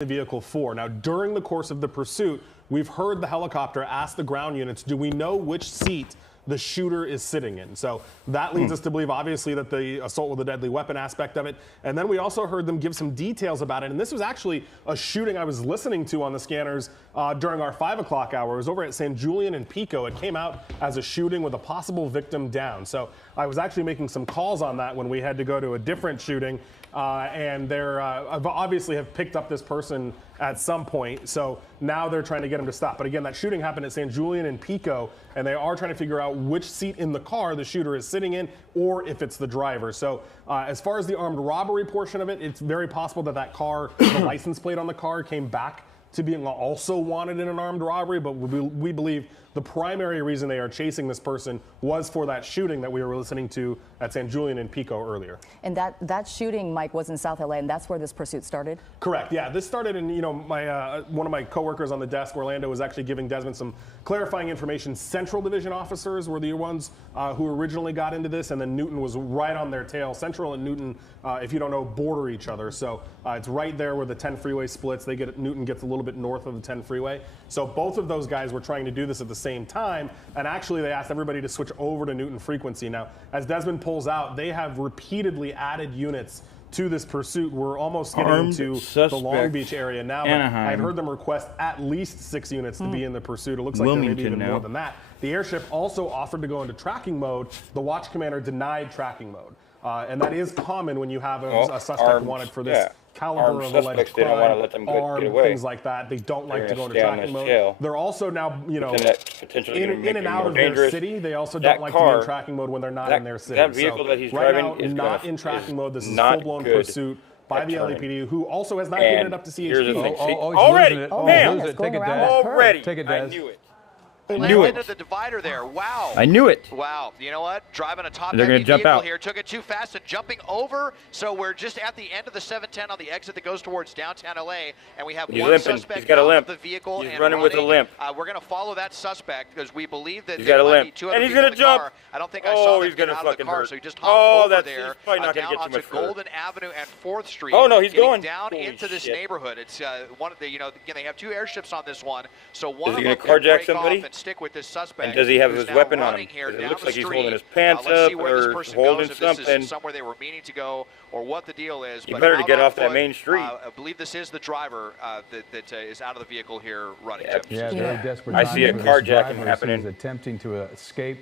the vehicle for. Now, during the course of the pursuit, we've heard the helicopter ask the ground units, do we know which seat the shooter is sitting in? So that leads us to believe, obviously, that the assault with a deadly weapon aspect of it. And then we also heard them give some details about it. And this was actually a shooting I was listening to on the scanners during our 5 o'clock hour. It was over at San Julian and Pico. It came out as a shooting with a possible victim down. So I was actually making some calls on that when we had to go to a different shooting. And they're obviously have picked up this person at some point. So now they're trying to get him to stop. But again, that shooting happened at San Julian and Pico, and they are trying to figure out which seat in the car the shooter is sitting in, or if it's the driver. So as far as the armed robbery portion of it, it's very possible that that car, the license plate on the car, came back to being also wanted in an armed robbery. But we believe the primary reason they are chasing this person was for that shooting that we were listening to at San Julian and Pico earlier. And that shooting, Mike, was in South LA, and that's where this pursuit started? Correct. Yeah, this started in, my one of my coworkers on the desk, Orlando, was actually giving Desmond some clarifying information. Central Division officers were the ones who originally got into this, and then Newton was right on their tail. Central and Newton, if you don't know, border each other. So it's right there where the 10 freeway splits. Newton gets a little bit north of the 10 freeway. So both of those guys were trying to do this at the same time, and actually they asked everybody to switch over to Newton frequency. Now, as Desmond pulls out, they have repeatedly added units to this pursuit. We're almost getting into the Long Beach area now, but I had heard them request at least 6 units to be in the pursuit. It looks like there may be even more than that. The airship also offered to go into tracking mode. The watch commander denied tracking mode. And that is common when you have a suspect wanted for this caliber of alleged crime, armed, things like that. They don't like to go into tracking mode. They're also now, in and out of their city. They also don't like to be in tracking mode when they're not in their city. That vehicle that he's driving is not in tracking mode. This is full-blown pursuit by the LAPD, who also has not given it up to CHP. Already, Take it, Des. I knew it. I knew it. Into the divider there. Wow. I knew it. Wow. You know what? Driving a top They're heavy jump vehicle out here. Took it too fast and jumping over. So we're just at the end of the 710 on the exit that goes towards downtown LA. And we have one suspect He's got a limp. out of the vehicle. He's and running with a limp. We're going to follow that suspect because we believe that he's got a limp. Two other and he's going to jump. Car. I don't think I saw him get out of the car. So he just hopped over there down onto Golden Avenue and 4th Street. Oh, no, he's going down into this neighborhood. It's one of the, again, they have 2 airships on this one. So one of them going to can break somebody? off and stick with this suspect. And does he have his weapon on him? It looks like he's holding his pants up or holding something. This is somewhere they were meaning to go, or what the deal is. You better to get off that main street. I believe this is the driver that is out of the vehicle here running. Yeah, very desperate. I see a carjacking happening. He's attempting to escape.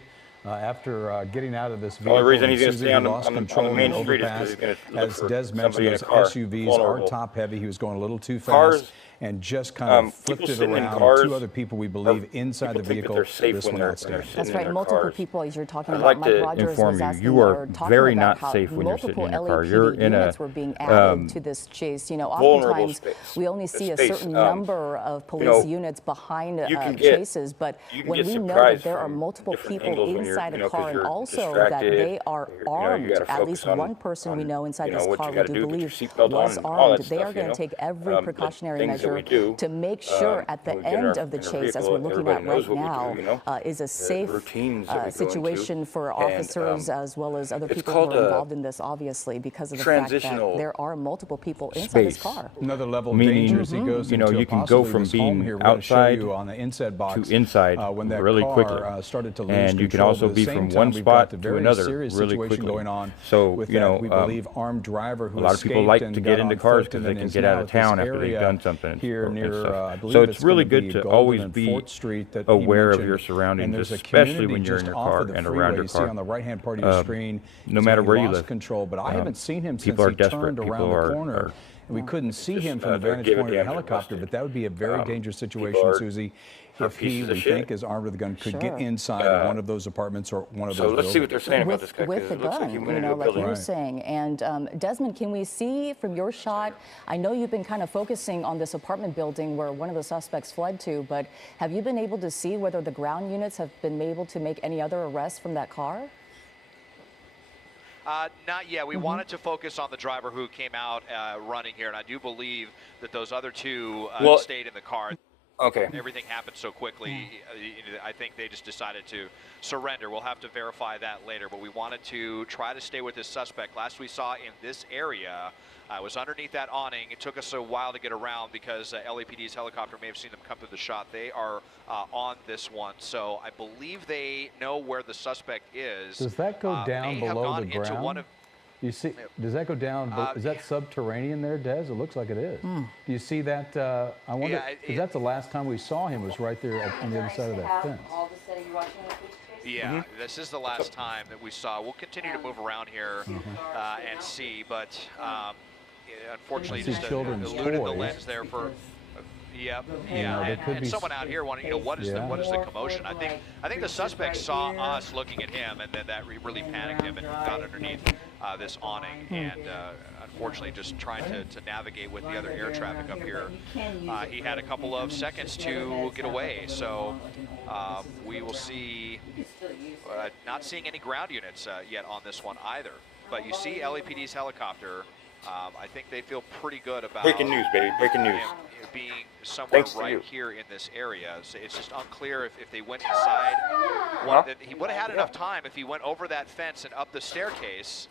After getting out of this vehicle, the only reason he's going to stay on the main street is because he's going to look as for Des mentioned, those SUVs are top heavy. He was going a little too fast. Cars, and just kind of flipped it around. Cars, 2 other people, we believe, inside the vehicle. That's right. Multiple people, as you're talking about. I'd like Mike to Rogers inform was you, you are asking very about not safe when you're sitting in your car. LAPD You're in units were being added to this chase. Oftentimes we only see a certain number of police units behind chases, but when we know that there are multiple people inside a car, and also that they are armed, at least one person we know inside this car we do believe was armed, they are going to take every precautionary measure to make sure at the end of the chase, as we're looking at right now, is a safe situation for officers as well as other people who are involved in this, obviously, because of the fact that there are multiple people inside this car. Another level of danger as he goes into you can go from being outside on the inside box to inside when that really car, quickly, started to lose and you can control. also At the be same from time, one we've spot got the to very another serious really situation quickly. going on So with we believe armed driver who a lot of people like to get into cars because they can get out of town after they've done something. Here near, I believe so it's really good to always be aware of your surroundings, especially when you're in your car and around your car. On the right-hand part of your screen, no matter where you live, control, but I haven't seen him since people are he desperate. turned around the corner. We couldn't see him from the vantage point of the helicopter, but that would be a very dangerous situation, Susie, if he, we think, is armed with a gun, could get inside one of those apartments or one of those buildings. So let's see what they're saying about this guy. With the gun, like you were saying. And Desmond, can we see from your shot, I know you've been kind of focusing on this apartment building where one of the suspects fled to, but have you been able to see whether the ground units have been able to make any other arrests from that car? Not yet. We wanted to focus on the driver who came out running here, and I do believe that those other 2 stayed in the car. Okay. Everything happened so quickly. I think they just decided to surrender. We'll have to verify that later, but we wanted to try to stay with this suspect. Last we saw in this area, was underneath that awning. It took us a while to get around because LAPD's helicopter may have seen them come through the shot. They are on this one, so I believe they know where the suspect is. Does that go down below the ground? You see, does that go down? Is that subterranean there, Des? It looks like it is. Do you see that? I wonder, is that the last time we saw him was right there on the other side of that fence? Yeah, this is the last time that we saw. We'll continue to move around here and see, but unfortunately, just eluded the lens there for. Yep. Yeah, and someone out here wanting, what is the commotion? I think the suspect saw us looking at him, and then that really panicked him and got underneath this awning, and unfortunately, just trying to navigate with the other air traffic up here, he had a couple of seconds to get away. So we will see. Not seeing any ground units yet on this one either, but you see LAPD's helicopter. I think they feel pretty good about breaking news, baby. Breaking news. Being somewhere right here in this area. So it's just unclear if they went inside. He would have had enough time if he went over that fence and up the staircase.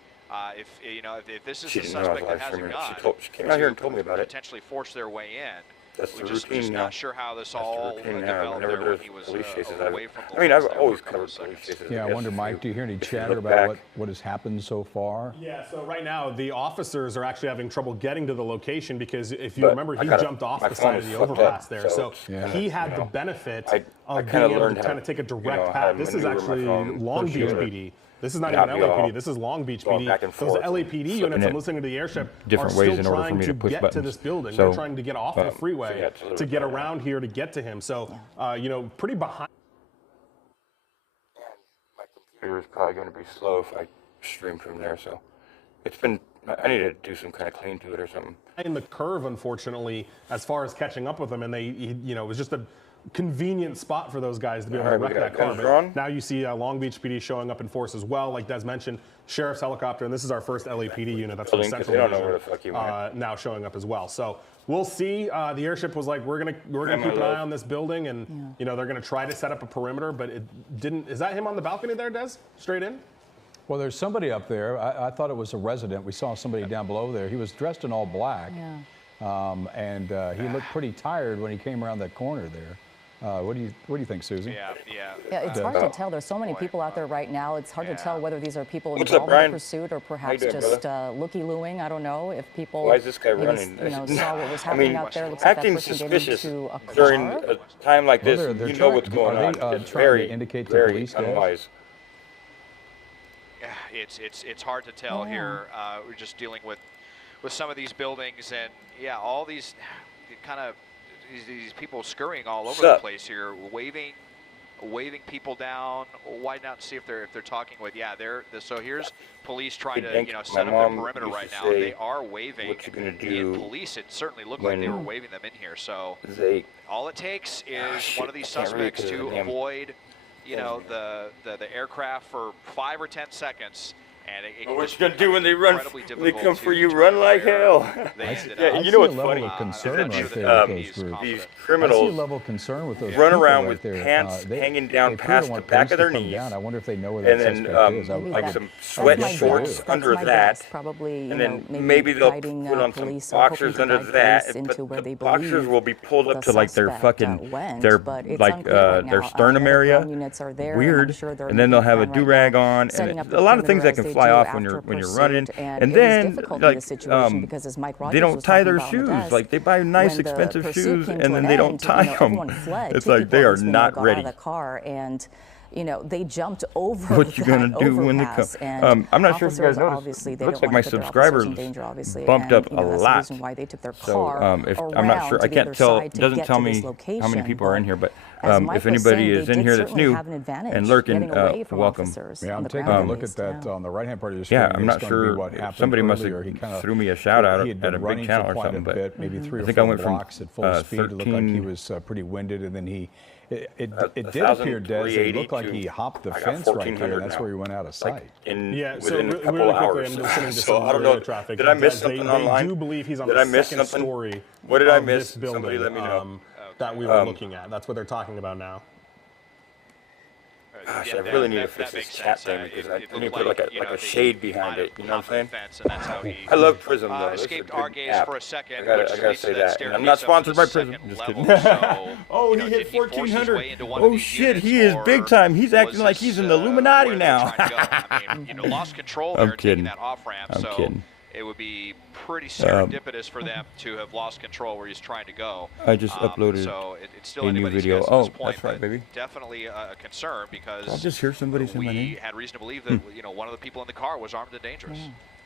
If this is the suspect that has a gun, she came out here and told me about it. Potentially force their way in. That's the routine now. Just not sure how this all developed there when he was away from the I've always covered police chases. Yeah, I wonder, Mike, do you hear any chatter about what has happened so far? Yeah, so right now the officers are actually having trouble getting to the location because if you remember, he jumped off the side of the overpass there. So he had the benefit of being able to kind of take a direct path. This is actually Long Beach PD. This is not even LAPD. This is Long Beach PD. Those LAPD units, I'm listening to the airship, are still trying to get to this building. They're trying to get off the freeway to get around here to get to him. So, pretty behind. My computer is probably going to be slow if I stream from there. So it's been. I need to do some kind of clean to it or something. In the curve, unfortunately, as far as catching up with them, and it was just a convenient spot for those guys to be able to wreck that car. But now you see Long Beach PD showing up in force as well, like Des mentioned, sheriff's helicopter, and this is our first LAPD unit. That's from Central Division, know where the fuck you now showing up as well. So we'll see. The airship was like, we're gonna keep an eye on this building, and they're gonna try to set up a perimeter, but it didn't. Is that him on the balcony there, Des? Straight in? Well, there's somebody up there. I thought it was a resident. We saw somebody down below there. He was dressed in all black, and he looked pretty tired when he came around that corner there. What do you think, Susan? Yeah, it's hard to tell. There's so many people out there right now. It's hard to tell whether these are people involved in the pursuit or perhaps just looky-looing. I don't know if people Why is this guy running? Saw what was happening out there. Looks like that person suspicious into a car. During a time like this. They're you know what's going on. It's very unwise. Yeah, it's hard to tell here. We're just dealing with some of these buildings, and all these kind of these people scurrying all over the place here, waving people down. Why not see if they're talking with? So here's police trying to set up their perimeter right now. They are waving. What you gonna do? And police, it certainly looked like they were waving them in here. So all it takes is one of these suspects to avoid the aircraft for 5 or 10 seconds. And what you gonna do when they run? When they come for you, run like hell. You know what's funny? Concern right there with those groups. These criminals I see a level of concern with those run around right with pants hanging down past the back of their knees. I wonder if they know where that suspect is. Like some sweat shorts under that. Probably, and then maybe they'll put on some boxers under that. But the boxers will be pulled up to like their fucking, their sternum area. Weird. And then they'll have a do-rag on. And a lot of things that can fly off when you're running, and then like they don't tie their shoes. Like they buy nice expensive shoes and then they don't tie them. It's like they are not ready. They jumped over. What you gonna do when they come? I'm not sure if you guys noticed. It looks like my subscribers bumped up a lot. So I'm not sure. I can't tell. It doesn't tell me how many people are in here, but if anybody is in here that's new and lurking, welcome. Yeah, I'm taking a look at that on the right-hand part of your screen. Yeah, I'm not sure. Somebody must have threw me a shout out at a big channel or something, but maybe 3 or 4 I think I went from blocks at full speed. It looked like he was pretty winded, and then it did appear, Des, it looked like he hopped the fence right there, and that's where he went out of sight. Within a couple hours. So I don't know. Did I miss something online? They do believe he's on the second story. What did I miss? Somebody let me know. that we were looking at. That's what they're talking about now. Gosh, I really need to fix this chat thing because I need to put like a shade behind it. You know what I'm saying? I love Prism though. Escaped our gaze for a second. I gotta say that. And I'm not sponsored by Prism. Just kidding. Oh, he hit 1400. Oh shit, he is big time. He's acting like he's in the Illuminati now. Lost control there, taking that off ramp. I'm kidding. It would be pretty serendipitous for them to have lost control where he's trying to go. I just uploaded it's still a new video. Point, that's right, baby. Definitely a concern because I'll just hear somebody say my name. We had reason to believe that one of the people in the car was armed and dangerous.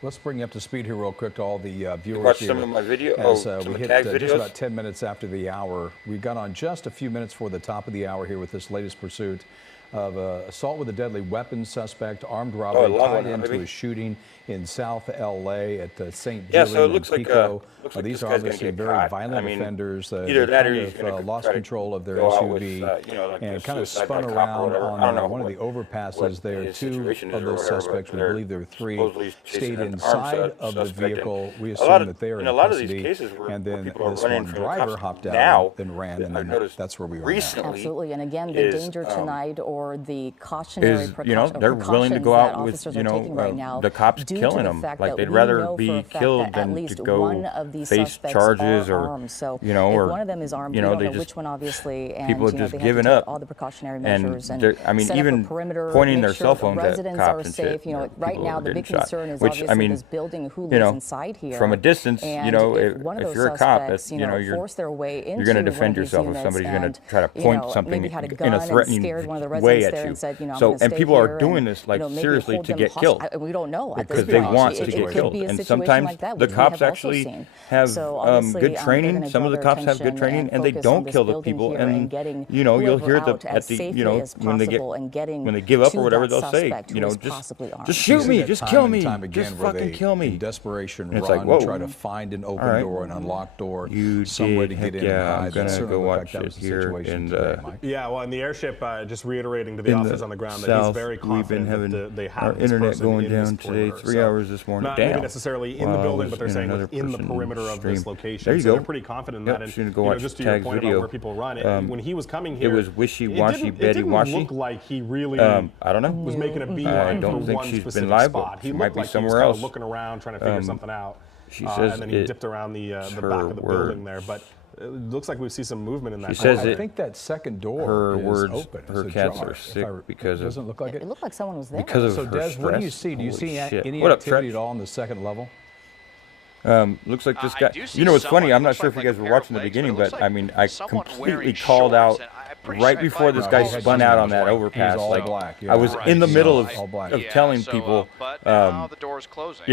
Let's bring you up to speed here real quick to all the viewers watch here. Some of my video. As we hit just about 10 minutes after the hour. We got on just a few minutes before the top of the hour here with this latest pursuit of assault with a deadly weapon suspect, armed robbery tied into a shooting in South LA at St. Julian so it looks and Pico. Like these are obviously very violent offenders. Either that or he's lost control of their SUV and kind of spun around on one of the overpasses there. Two of those suspects, we believe there were three, stayed inside of the vehicle. We assume that they are in custody. And then this one driver hopped out, then ran, and then that's where we were at. Absolutely. And again, the danger tonight or the cautionary precautions they're willing to go out with, the cops killing them. Like they'd rather be killed than to go face charges or, or, one of them is armed, we don't know which one, obviously, and people have just given up. All the precautionary measures and I mean, even pointing their cell phones at cops and shit. Right now, the big concern is obviously this building, who lives inside here. From a distance, if you're a cop, that's, you're going to defend yourself if somebody's going to try to point something in a threatening way at you. So, and people are doing this like seriously to get killed. We don't know because they want to get killed. And sometimes the cops actually have good training. Some of the cops have good training, and they don't kill the people. And you'll hear at the when they give up or whatever, they'll say, just shoot me, just kill me, just fucking kill me. Desperation run, try to find an open door, an unlocked door, some way to get in. I'm gonna go watch it here. And well, in the airship, just reiterating to the officers on the ground that he's very confident that they have our internet going down today 3 hours this morning. Not maybe necessarily in the building, but they're saying within the perimeter of this location. There you so go. They're pretty confident in that. And just to your point about where people run, when he was coming here, it was wishy-washy, Betty-washy. It didn't look like he really I don't know. was making a beeline for one specific spot. He looked like he was kind of looking around, trying to figure something out. She says and then he dipped around the back of the building there. But it looks like we see some movement in that. She says I think that second door is open. Her cats are sick because of. Doesn't look like it. It looked like someone was there. Because of so her Des, stress. what do you see? Do you see any what activity at all on the second level? Looks like this guy. What's funny? I'm not sure if you guys were watching the beginning, but I mean, I completely called out right before this guy spun out on that overpass. Like I was in the middle of telling people, the door's closing.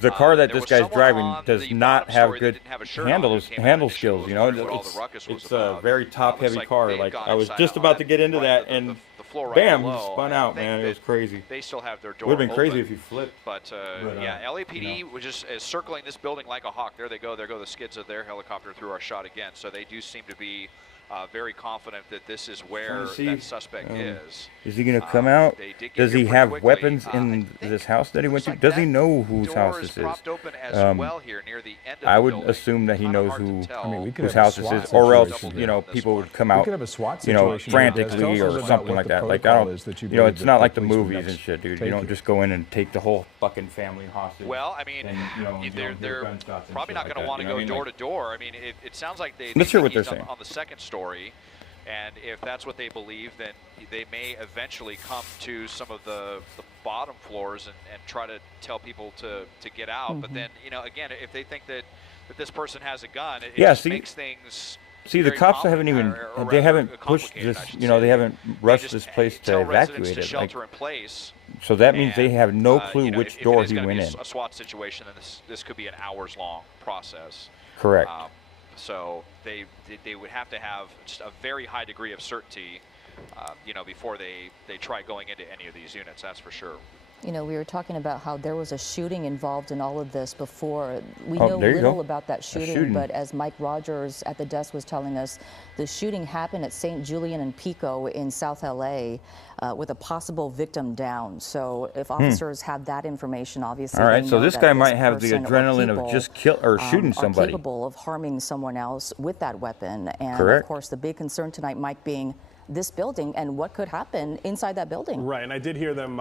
the car that this guy's driving does not have good handle skills. It's a very top-heavy car. Like I was just about to get into that, and bam, he spun out, man. It was crazy. They still have their door. Would have been crazy if you flipped. But LAPD was just circling this building like a hawk. There they go. There go the skids of their helicopter through our shot again. So they do seem to be very confident that this is where that suspect is. Is he going to come out? Does he have weapons in this house that he went to? Does he know whose house this is? I would assume that he knows whose house this is, or else people would come out frantically or something like that. Like I don't, it's not like the movies and shit, dude. You don't just go in and take the whole fucking family hostage. Well, I mean, they're probably not going to want to go door to door. I mean, it sounds like let's hear what they're saying on the second story. And if that's what they believe, then they may eventually come to some of the bottom floors and try to tell people to get out. But then, again, if they think that this person has a gun, it just makes things. See, the cops haven't even, they haven't pushed this, they haven't rushed this place to evacuate it. Shelter in place. So that means they have no clue which door he went in. A SWAT situation, then this could be an hours-long process. Correct. So they would have to have just a very high degree of certainty, before they try going into any of these units. That's for sure. You know, we were talking about how there was a shooting involved in all of this before. We know little about that shooting, but as Mike Rogers at the desk was telling us, the shooting happened at St. Julian and Pico in South LA with a possible victim down. So if officers have that information, obviously, all right. So this guy might have the adrenaline of just shooting somebody, capable of harming someone else with that weapon. And correct. Of course, the big concern tonight, Mike, being this building and what could happen inside that building. Right, and I did hear them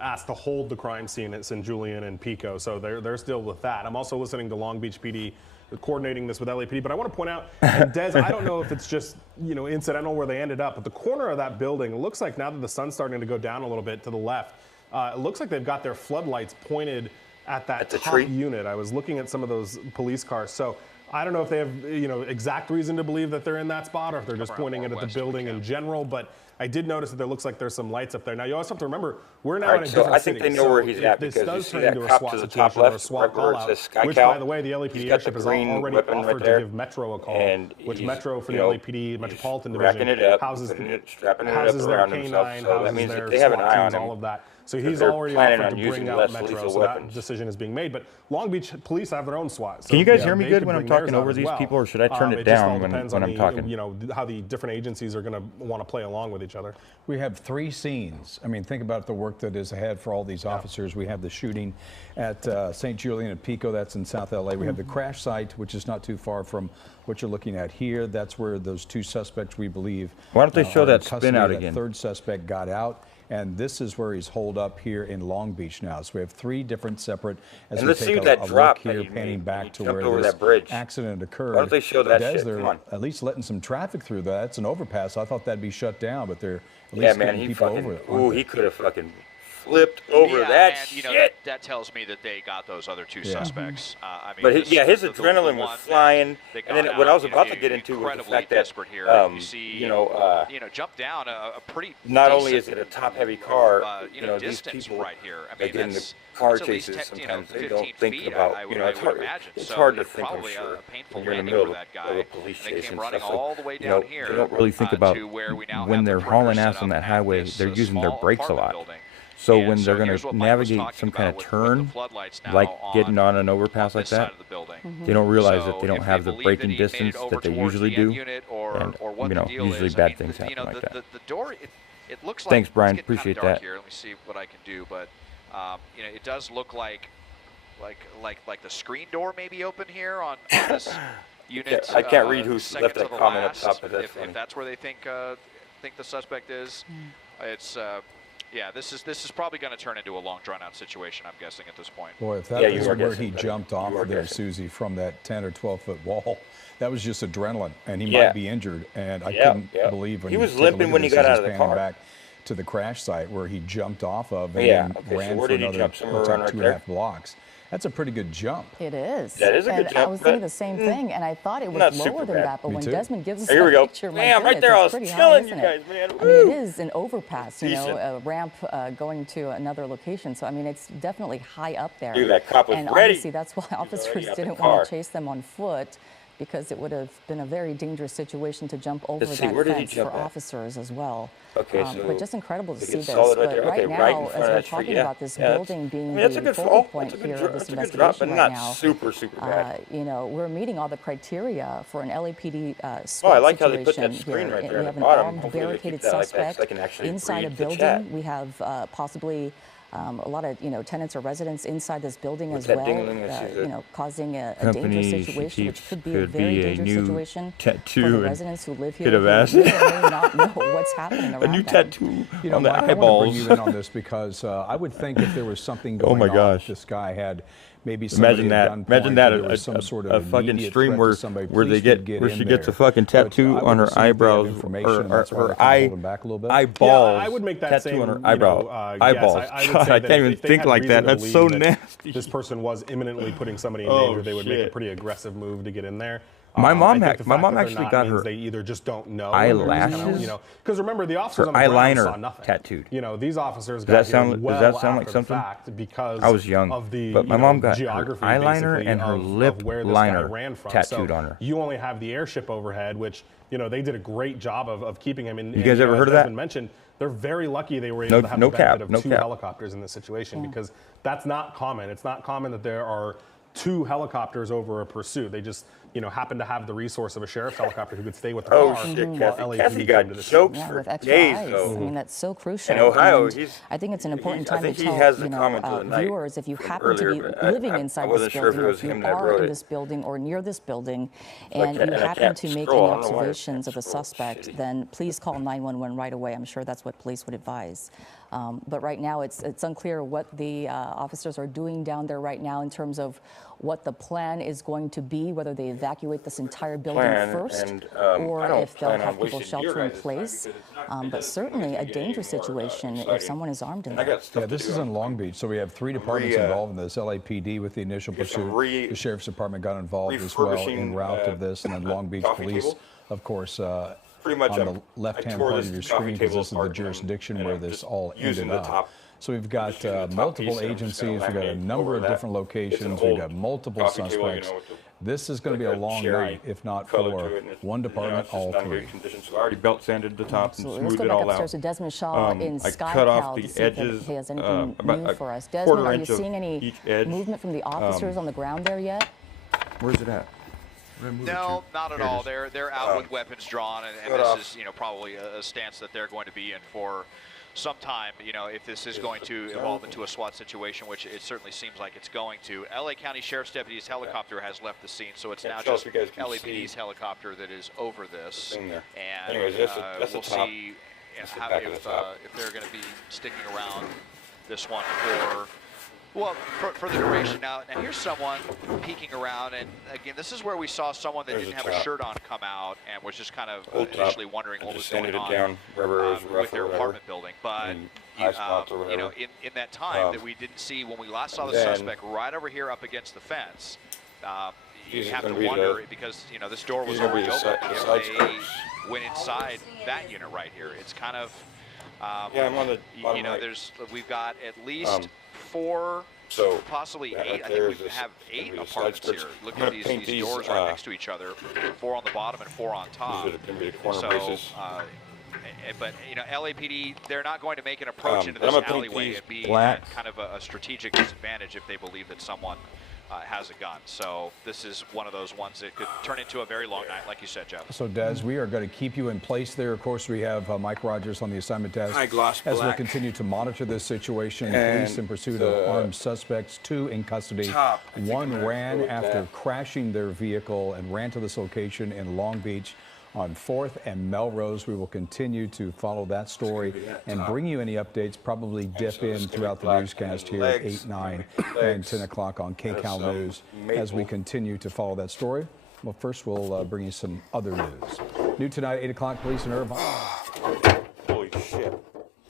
ask to hold the crime scene at St. Julian and Pico, so they're still with that. I'm also listening to Long Beach PD coordinating this with LAPD, but I want to point out, and Des, I don't know if it's just incidental where they ended up, but the corner of that building, it looks like now that the sun's starting to go down a little bit to the left, it looks like they've got their floodlights pointed at that top unit. I was looking at some of those police cars, so I don't know if they have, exact reason to believe that they're in that spot or if they're just pointing it at the building in general, but I did notice that there looks like there's some lights up there. Now, you also have to remember, we're now in a different city. I think they know where he's at because you see that cop to the top left where it says Sky which, by the way, the LAPD airship has already offered to give Metro a call, which Metro for the LAPD Metropolitan Division houses their K-9, houses their SWAT teams, all of that. So he's already offered to bring out Metro, so that decision is being made. But Long Beach police have their own SWAT. So can you guys hear me good when I'm talking over these people, or should I turn it down when I'm talking? How the different agencies are going to want to play along with each other. We have 3 scenes. I mean, think about the work that is ahead for all these officers. We have the shooting at St. Julian and Pico, that's in South LA. We have the crash site, which is not too far from what you're looking at here. That's where those 2 suspects, we believe, why don't they show that spin out again? That third suspect got out. And this is where he's holed up here in Long Beach now. So we have 3 different separate. And let's see that drop here, panning back to where this bridge accident occurred. Why don't they show that shit? They're at least letting some traffic through that. It's an overpass. I thought that'd be shut down, but they're at least getting people over it. Ooh, he could have fucking flipped over that shit. That tells me that they got those other 2 suspects. I mean, but his adrenaline was flying, and then what I was about to get into was the fact that jump down a pretty. Not only is it a top-heavy car, these distance people right here. I mean, get in the car chases. Sometimes they don't think about. It's hard to think. I'm sure when you're in the middle of a police chase and stuff like. They don't really think about when they're hauling ass on that highway. They're using their brakes a lot. So when they're going to navigate some kind of turn, like getting on an overpass like that, they don't realize that they don't have the braking distance that they usually do, and usually bad things happen like that. The door, it looks like. Thanks, Brian. Appreciate that. Here. Let me see what I can do, but it does look like the screen door may be open here on this unit. I can't read who left that comment up top, but that's funny. If that's where they think the suspect is, it's. Yeah, this is probably going to turn into a long, drawn-out situation, I'm guessing, at this point. Boy, if that was where he jumped off of there, Susie, from that 10 or 12-foot wall, that was just adrenaline, and he might be injured. And I couldn't believe when he was limping when he got out of the car. Back to the crash site where he jumped off of and ran for another 2.5 blocks. That's a pretty good jump. It is. That is a good jump. I was thinking the same thing, and I thought it was lower than that. But when Desmond gives us a picture, man, right there, I was killing you guys, man. I mean, it is an overpass, a ramp going to another location. So I mean, it's definitely high up there. Dude, that cop was and ready. Obviously, that's why officers didn't want to chase them on foot, because it would have been a very dangerous situation to jump over that fence for officers as well. Okay, so but just incredible to see this. But right now, as we're talking about this building being the focal point here of this investigation right now, super bad. We're meeting all the criteria for an LAPD SWAT I like how they put situation that screen here. right there We at have the an bottom. armed, barricaded suspect inside a building. We have possibly a lot of tenants or residents inside this building as well, causing a dangerous situation, which could be a very dangerous situation for the residents who live here. Who may not know what's happening around a new tattoo on the eyeballs. I want to bring you in on this because I would think if there was something going on, if this guy had maybe imagine that a fucking stream where she gets a fucking tattoo on her eyebrows or her eyeballs. I would make that tattoo on her eyebrows. God, I can't even think like that. That's so nasty. This person was imminently putting somebody in danger. They would make a pretty aggressive move to get in there. My mom actually got her. They either just don't know eyelashes. Because remember the officers on the eyeliner ground saw nothing. Tattooed. These officers does got that sound like something? Because I was young, of the but my mom got her geography eyeliner and her of lip where this liner guy ran from. tattooed on her. You only have the airship overhead, which they did a great job of keeping him. And you guys ever heard of that? Mentioned, they're very lucky they were able to have the benefit of two cap. helicopters in this situation because that's not common. It's not common that there are 2 helicopters over a pursuit. They just, happen to have the resource of a sheriff's helicopter who could stay with the car. Oh shit, Kathy got jokes for days though. I mean, that's so crucial. In Ohio, I think it's an important time to tell viewers, if you happen to be living inside this building, or if you are in this building or near this building, and you happen to make any observations of a suspect, then please call 911 right away. I'm sure that's what police would advise. But right now, it's unclear what the officers are doing down there right now in terms of what the plan is going to be, whether they evacuate this entire building first, or if they'll have people shelter in place. But certainly a dangerous situation if someone is armed in there. Yeah, this is in Long Beach, so we have 3 departments involved in this. LAPD with the initial pursuit. The Sheriff's Department got involved as well en route of this, and then Long Beach Police, of course, pretty much on the left-hand part of your screen, because this is the jurisdiction where this all ended up. So we've got multiple agencies, we've got a number of different locations, we've got multiple suspects. This is going to be a long night, if not for one department, all 3. I already belt sanded the top and smoothed it all out. Let's go back upstairs to Desmond Shaw in SkyCal. I cut off the to see edges, if he has anything new for us. quarter Desmond, are you inch of seeing any each edge. movement from the officers on the ground there yet? Where's it at? No, not at all. They're out with weapons drawn, and this is probably a stance that they're going to be in for some time. If this is going to evolve into a SWAT situation, which it certainly seems like it's going to. LA County Sheriff's Deputy's helicopter has left the scene, so it's now just LAPD's helicopter that is over this. And anyways, we'll see if they're going to be sticking around this one for the duration. Now here's someone peeking around, and again, this is where we saw someone that didn't have a shirt on come out and was just kind of initially wondering what was going on with their apartment building. But in that time that we didn't see when we last saw the suspect right over here up against the fence, you have to wonder, because this door was already open, if they went inside that unit right here. It's kind of I'm on the we've got at least 4, possibly 8. I think we have 8 apartments here. Look at these doors right next to each other. 4 on the bottom and 4 on top. These are going to be the corner braces. But LAPD, they're not going to make an approach into this alleyway and be at kind of a strategic disadvantage if they believe that someone has a gun. So this is one of those ones that could turn into a very long night, like you said, Jeff. So, Des, we are going to keep you in place there. Of course, we have Mike Rogers on the assignment desk. As we'll continue to monitor this situation. Police in pursuit of armed suspects, 2 in custody. One ran after crashing their vehicle and ran to this location in Long Beach on 4th and Melrose. We will continue to follow that story and bring you any updates, probably dip in throughout the newscast here at 8, 9, and 10 o'clock on KCAL News as we continue to follow that story. Well, first we'll bring you some other news. New tonight, 8 o'clock, police in Irvine. Holy shit.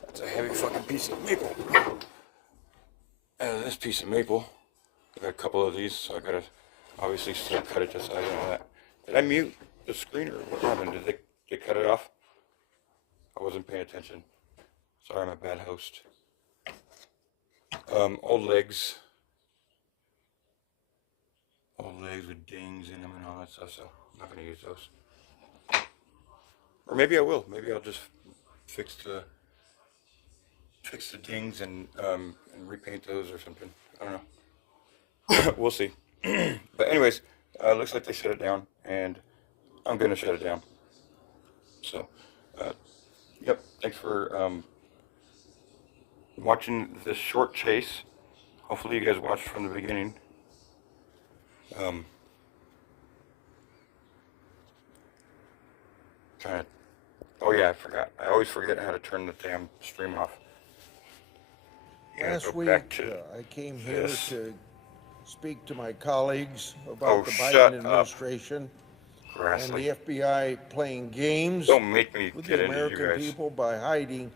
That's a heavy fucking piece of maple. And this piece of maple, I got a couple of these, so I gotta obviously still cut it to size and all that. Did I mute the screen, or what happened? Did they cut it off? I wasn't paying attention. Sorry, I'm a bad host. Old legs. Old legs with dings in them and all that stuff, so I'm not going to use those. Or maybe I will. Maybe I'll just fix the dings and repaint those or something. I don't know. We'll see. But anyways, looks like they shut it down, and I'm going to shut it down. So, yep, thanks for watching this short chase. Hopefully you guys watched from the beginning. Oh yeah, I forgot. I always forget how to turn the damn stream off. Last week, I came here to speak to my colleagues about the Biden administration and the FBI playing games Don't make me with get the into American you guys. people by hiding